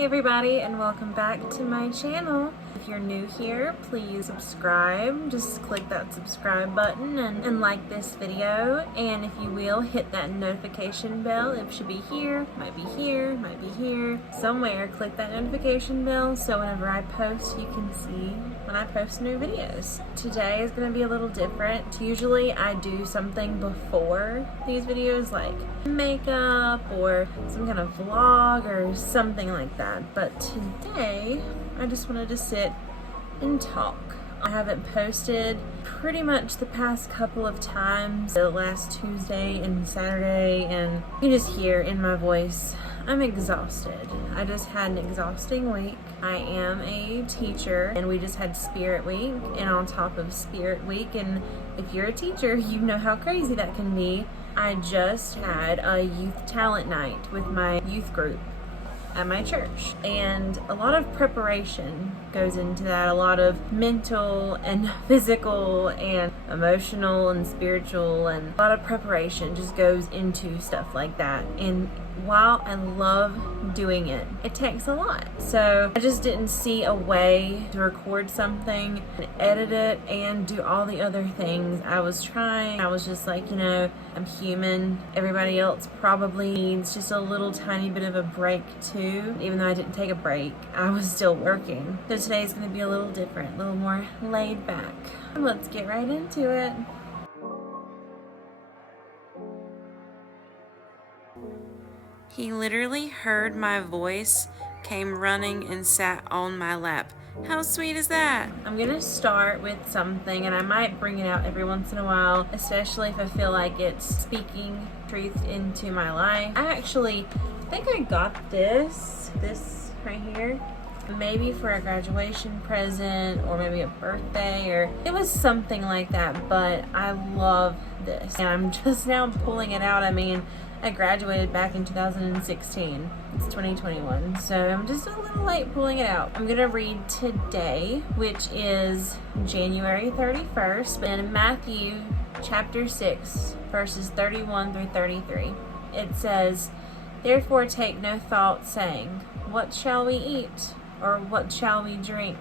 Hey everybody, and welcome back to my channel. If you're new here, please subscribe. Just click that subscribe button and like this video. And if you will, hit that notification bell. It should be here, might be here, might be here. Somewhere, click that notification bell so whenever I post, you can see when I post new videos. Today is going to be a little different. Usually I do something before these videos, like makeup or some kind of vlog or something like that. But today, I just wanted to sit and talk. I haven't posted pretty much the past couple of times, the last Tuesday and Saturday, and you just hear in my voice, I'm exhausted. I just had an exhausting week. I am a teacher and we just had Spirit Week, and on top of Spirit Week, and if you're a teacher, you know how crazy that can be. I just had a youth talent night with my youth group at my church, and a lot of preparation goes into that. A lot of mental and physical and emotional and spiritual, and a lot of preparation just goes into stuff like that. And while I love doing it, it takes a lot. So I just didn't see a way to record something and edit it and do all the other things I was trying. I was just like, I'm human. Everybody else probably needs just a little tiny bit of a break too. Even though I didn't take a break, I was still working. So today's gonna be a little different, a little more laid back. Let's get right into it. He literally heard my voice, came running and sat on my lap. How sweet is that? I'm gonna start with something, and I might bring it out every once in a while, especially if I feel like it's speaking truth into my life. I actually think I got this right here, maybe for a graduation present or maybe a birthday, or it was something like that, but I love this. And I'm just now pulling it out. I mean, I graduated back in 2016. It's 2021, so I'm just a little late pulling it out. I'm gonna read today, which is January 31st, in Matthew chapter 6, verses 31 through 33. It says, "Therefore take no thought, saying, what shall we eat? Or what shall we drink?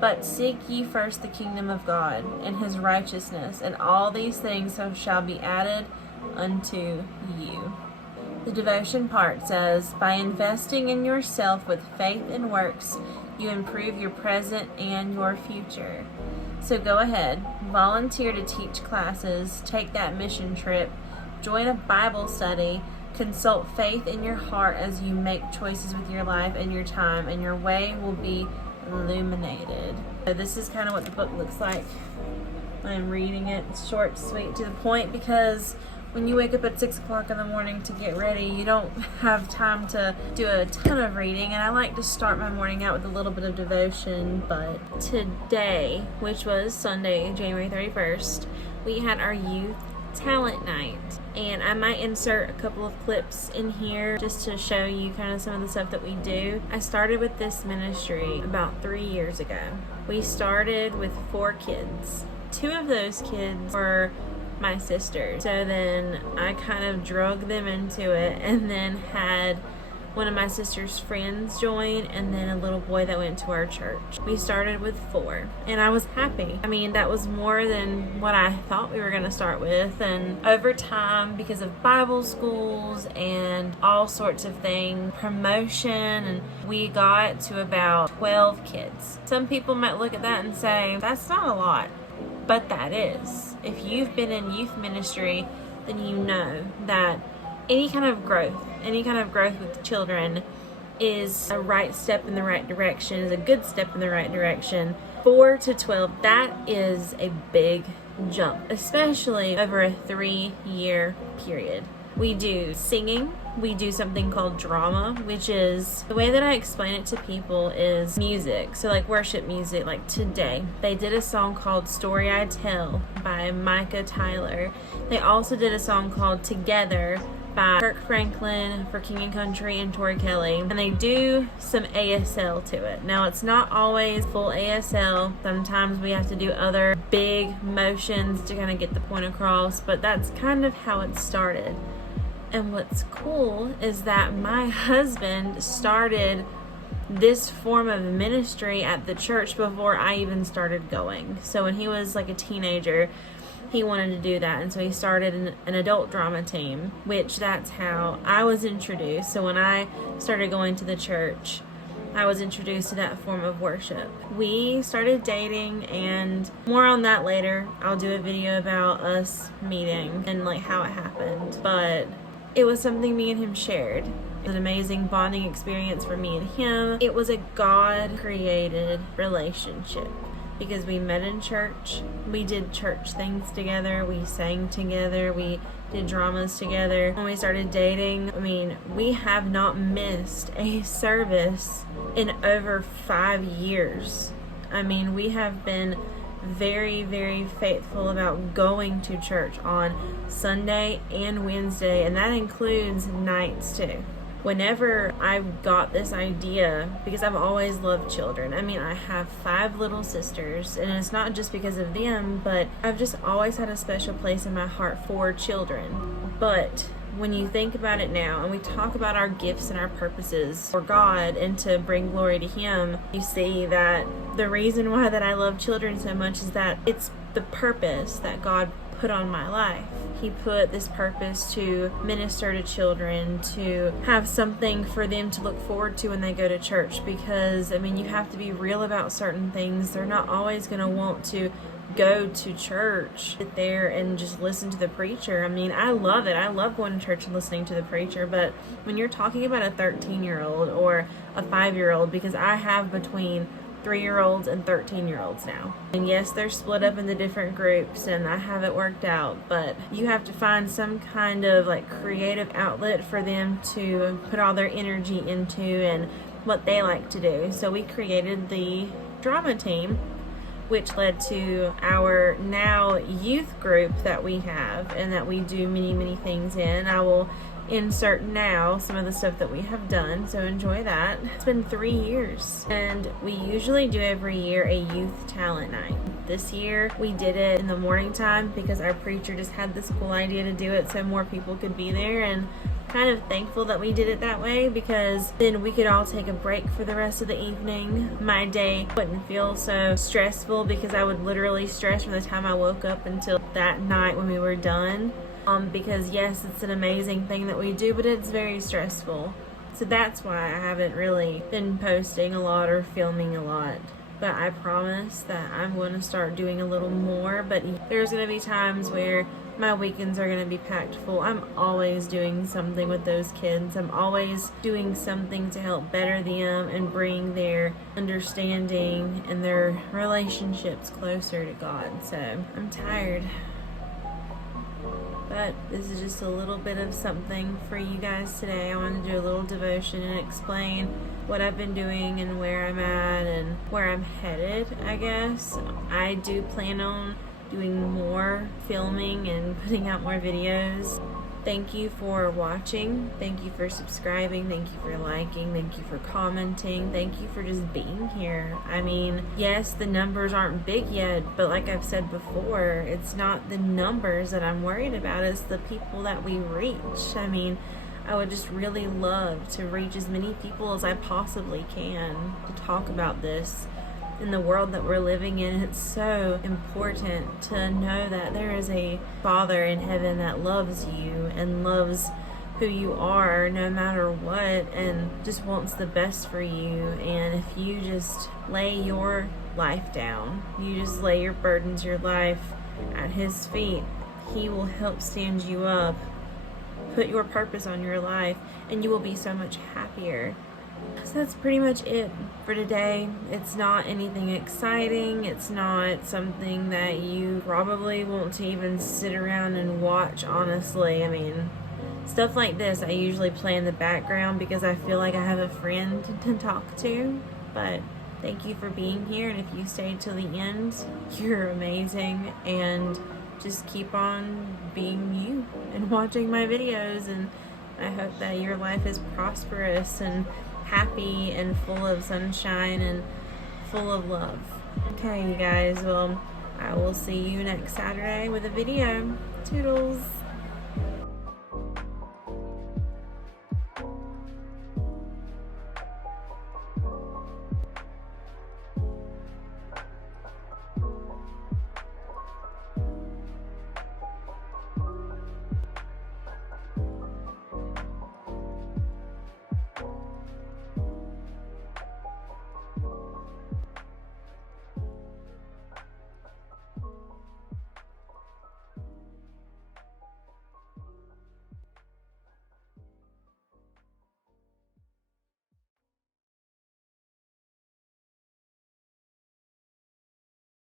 But seek ye first the kingdom of God and his righteousness, and all these things shall be added unto you." The devotion part says, by investing in yourself with faith and works, you improve your present and your future. So go ahead, volunteer to teach classes, take that mission trip, join a Bible study, consult faith in your heart as you make choices with your life and your time, and your way will be illuminated. So this is kind of what the book looks like when I'm reading it. It's short, sweet, to the point, because when you wake up at 6 o'clock in the morning to get ready, you don't have time to do a ton of reading, and I like to start my morning out with a little bit of devotion. But today, which was Sunday, January 31st, we had our youth talent night, and I might insert a couple of clips in here just to show you kind of some of the stuff that we do. I started with this ministry about 3 years ago. We started with 4 kids. 2 of those kids were my sisters. So then I kind of drug them into it, and then had one of my sister's friends join, and then a little boy that went to our church. We started with 4, and I was happy. I mean, that was more than what I thought we were going to start with. And over time, because of Bible schools and all sorts of things, promotion, and we got to about 12 kids. Some people might look at that and say, that's not a lot. But that is. If you've been in youth ministry, then you know that any kind of growth with children is a right step in the right direction, is a good step in the right direction. 4 to 12, that is a big jump, especially over a 3-year period. We do singing. We do something called drama, which is, the way that I explain it to people is music. So like worship music, like today, they did a song called Story I Tell by M.I.A Tyler. They also did a song called Together by Kirk Franklin for King and Country and Tori Kelly, and they do some ASL to it. Now, it's not always full ASL. Sometimes we have to do other big motions to kind of get the point across, but that's kind of how it started. And what's cool is that my husband started this form of ministry at the church before I even started going. So when he was like a teenager, he wanted to do that, and so he started an adult drama team, which that's how I was introduced. So when I started going to the church, I was introduced to that form of worship. We started dating, and more on that later. I'll do a video about us meeting and like how it happened, but it was something me and him shared. It was an amazing bonding experience for me and him. It was a God-created relationship because we met in church. We did church things together. We sang together. We did dramas together. When we started dating, I mean, we have not missed a service in over 5 years. I mean, we have been very, very faithful about going to church on Sunday and Wednesday, and that includes nights too. Whenever I got this idea, because I've always loved children. I mean, I have 5 little sisters, and it's not just because of them, but I've just always had a special place in my heart for children. But when you think about it now, and we talk about our gifts and our purposes for God and to bring glory to Him, you see that the reason why that I love children so much is that it's the purpose that God put on my life. He put this purpose to minister to children, to have something for them to look forward to when they go to church, because I mean, you have to be real about certain things. They're not always going to want to go to church, sit there and just listen to the preacher. I mean, I love it. I love going to church and listening to the preacher, but when you're talking about a 13-year-old or a 5-year-old, because I have between 3-year-olds and 13-year-olds now. And yes, they're split up into different groups, and I have it worked out, but you have to find some kind of like creative outlet for them to put all their energy into and what they like to do. So we created the drama team, which led to our now youth group that we have and that we do many, many things in. I will insert now some of the stuff that we have done, so enjoy that. It's been 3 years, and we usually do every year a youth talent night. This year we did it in the morning time because our preacher just had this cool idea to do it so more people could be there, and kind of thankful that we did it that way because then we could all take a break for the rest of the evening. My day wouldn't feel so stressful because I would literally stress from the time I woke up until that night when we were done. Because yes, it's an amazing thing that we do, but it's very stressful. So that's why I haven't really been posting a lot or filming a lot. But I promise that I'm going to start doing a little more. But there's going to be times where my weekends are going to be packed full. I'm always doing something with those kids. I'm always doing something to help better them and bring their understanding and their relationships closer to God. So I'm tired. But this is just a little bit of something for you guys today. I want to do a little devotion and explain what I've been doing and where I'm at and where I'm headed, I guess. I do plan on doing more filming and putting out more videos. Thank you for watching. Thank you for subscribing. Thank you for liking. Thank you for commenting. Thank you for just being here. I mean, yes, the numbers aren't big yet, but like I've said before, it's not the numbers that I'm worried about. It's the people that we reach. I mean, I would just really love to reach as many people as I possibly can to talk about this. In the world that we're living in, it's so important to know that there is a Father in heaven that loves you and loves who you are no matter what, and just wants the best for you. And if you just lay your life down, you just lay your burdens, your life at His feet, He will help stand you up, put your purpose on your life, and you will be so much happier. So that's pretty much it for today. It's not anything exciting. It's not something that you probably want to even sit around and watch, honestly. I mean, stuff like this I usually play in the background because I feel like I have a friend to talk to. But thank you for being here, and if you stayed till the end, you're amazing, and just keep on being you and watching my videos, and I hope that your life is prosperous and happy and full of sunshine and full of love. Okay, you guys, well, I will see you next Saturday with a video. Toodles!